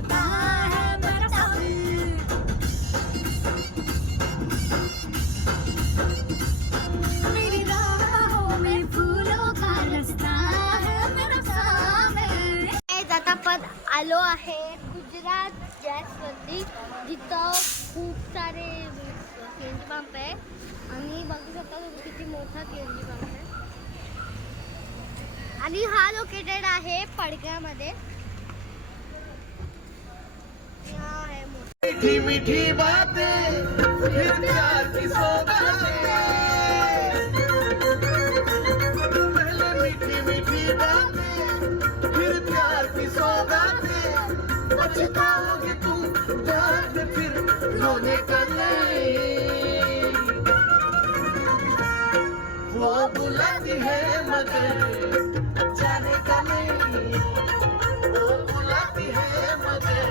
बनता है मेरा साथी। मेरी राहों में फूलों का रास्ता है मेरा सामने। आता आपण आलो आहे गुजरात गॅसवरती, जिथं खूप सारे सीएनजी पंप आहे आणि बघू शकता तुम्ही किती मोठा सीएनजी पंप आहे आणि हा लोकेटेड आहे पडक्यामध्ये। मीठी मीठी बातें फिर प्यार की सौगातें, पहले मीठी मीठी बातें फिर प्यार की सौगातें, पछताओगे तुम बाद में फिर रोने का नहीं। वो बुलाती है मगर जाने का नहीं, वो बुलाती है मगर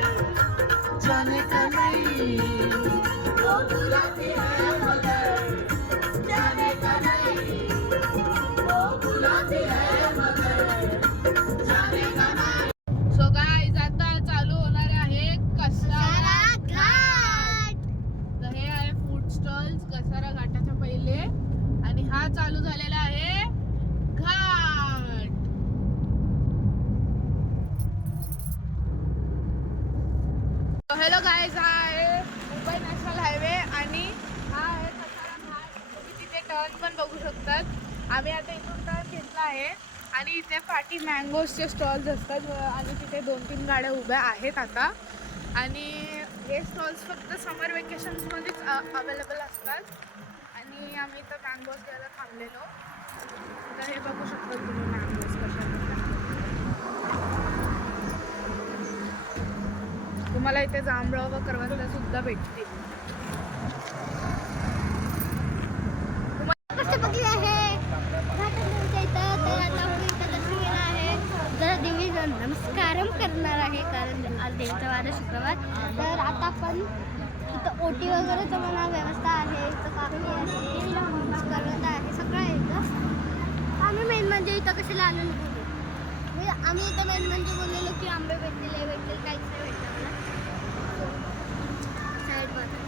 जाने का नहीं, वो बुलाती है मगर जाने का नहीं, वो बुलाती है मगर जाने का नहीं। सो गाइस आता चालू होणार आहे कसारा घाट। तर हे आहे फूड स्टॉल्स कसारा घाटाच्या पहिले आणि हा चालू झालेला आहे घाट। हॅलो गाईज, हा आहे मुंबई नॅशनल हायवे आणि हा आहे कसारा घाट। तुम्ही तिथे टर्न पण बघू शकतात। आम्ही आता इथून टर्न घेतला आहे आणि इथे पाठी मँगोजचे स्टॉल्स असतात आणि तिथे 2-3 गाड्या उभ्या आहेत आता। आणि हे स्टॉल्स फक्त समर वेकेशन्समध्येच अवेलेबल असतात आणि आम्ही इथं मँगोज घ्यायला थांबलेलो। तर हे बघू शकता तुम्ही मँगोज कशा प्रकारे। तुम्हाला इथे जांभळं व करवंद सुद्धा भेटतील। नमस्कारम करणार आहे कारण आज देवचा वार शुक्रवार। तर आता आपण इथं ओटी वगैरेचं म्हणा व्यवस्था आहे, इथं काफी आहे, करवंद आहे, सगळं आहे इथं। आम्ही मेन म्हणजे इथं कशाला आनंद बोलू, आम्ही इथं मेन म्हणजे बोललेलो की आंबे भेटतील हे भेटतील, काहीच नाही भेटलं मला साईडमध्ये।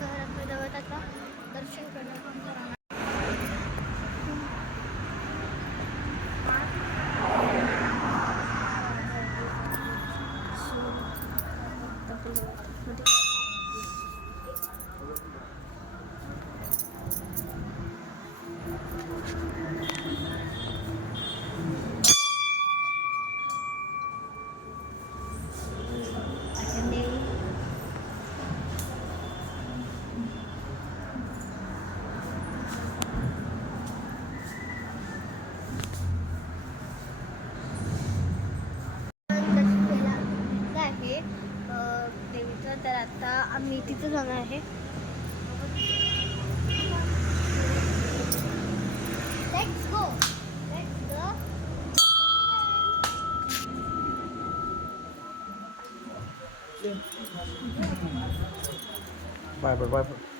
तर आपण जवळ आता दर्शन करणार। देवीचं तर आता आम्ही तिथं जाणार आहे। Let's go, let's go. Bye bye bye bye.